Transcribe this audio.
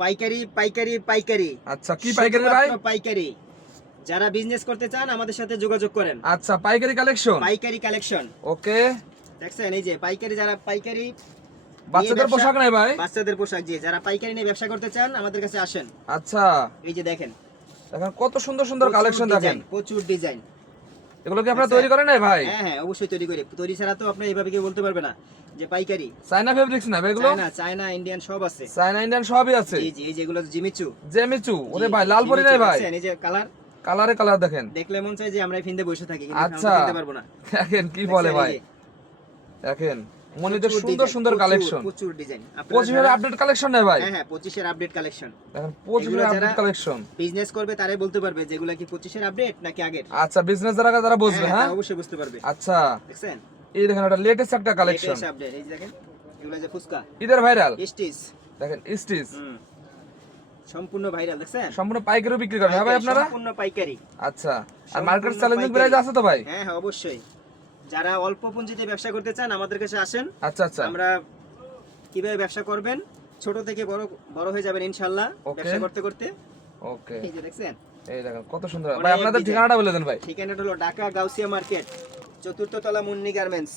পাইকারি পাইকারি পাইকারি। আচ্ছা কি পাইকারি ভাই? শুধুমাত্র পাইকারি। যারা বিজনেস করতে চান আমাদের সাথে যোগাযোগ করেন। আচ্ছা পাইকারি কালেকশন। পাইকারি কালেকশন। ওকে। দেখছেন এই যে পাইকারি, যারা পাইকারি বাচ্চাদের পোশাক নাই ভাই? বাচ্চাদের পোশাক, জি যারা পাইকারি নিয়ে ব্যবসা করতে চান আমাদের কাছে আসেন। আচ্ছা এই যে দেখেন দেখেন কত সুন্দর সুন্দর কালেকশন দেখেন। প্রচুর ডিজাইন। এগুলো কি আপনারা তৈরি করেন না ভাই? হ্যাঁ হ্যাঁ অবশ্যই তৈরি করি। তৈরি ছাড়া তো আপনি এইভাবে কি বলতে পারবে না যে পাইকারি। চায়না ফেব্রিক্স না ভাই এগুলো? চায়না, চায়না ইন্ডিয়ান সব আছে। চায়না ইন্ডিয়ান সবই আছে। জি জি এই যেগুলো জিমিচু। জেমিচু। ওরে ভাই লাল পরি নাই ভাই? দেখছেন এই যে কালার, কালারে কালার দেখেন। দেখলে মন চায় যে আমরা ফিন্দে বসে থাকি, কিন্তু আচ্ছা আমরা ফিনতে পারবো না। দেখেন কি বলে ভাই, দেখেন মনিদের সুন্দর সুন্দর কালেকশন। প্রচুর ডিজাইন। 25 এর আপডেট কালেকশন নাই ভাই? হ্যাঁ হ্যাঁ 25 এর আপডেট কালেকশন। দেখেন 25 এর আপডেট কালেকশন। বিজনেস করবে তারাই বলতে পারবে যেগুলা কি 25 এর আপডেট নাকি আগের। আচ্ছা বিজনেস যারা বুঝবে, হ্যাঁ অবশ্যই বুঝতে পারবে। আচ্ছা দেখছেন এই দেখেন এটা লেটেস্ট একটা কালেকশন। লেটেস্ট আপডেট এই যে দেখেন, এগুলা যে ফুসকা ঈদের ভাইরাল স্টিচ, দেখেন স্টিচ সম্পূর্ণ ভাইরাল। দেখছেন সম্পূর্ণ পাইকারি বিক্রি করেন হ্যাঁ ভাই আপনারা? সম্পূর্ণ পাইকারি। আচ্ছা আর মার্কেট চ্যালেঞ্জিং প্রাইস আছে তো ভাই? হ্যাঁ হ্যাঁ অবশ্যই। যারা অল্প পুঁজিতে ব্যবসা করতে চান আমাদের কাছে আসেন। আচ্ছা আচ্ছা আমরা কিভাবে ব্যবসা করবেন, ছোট থেকে বড় বড় হয়ে যাবেন ইনশাআল্লাহ ব্যবসা করতে করতে। ওকে এই যে দেখছেন এই দেখেন কত সুন্দর ভাই। আপনাদের ঠিকানাটা বলে দেন ভাই। ঠিকানাটা হলো ঢাকা গাউসিয়া মার্কেট, 4th তলা মুন্নি গার্মেন্টস।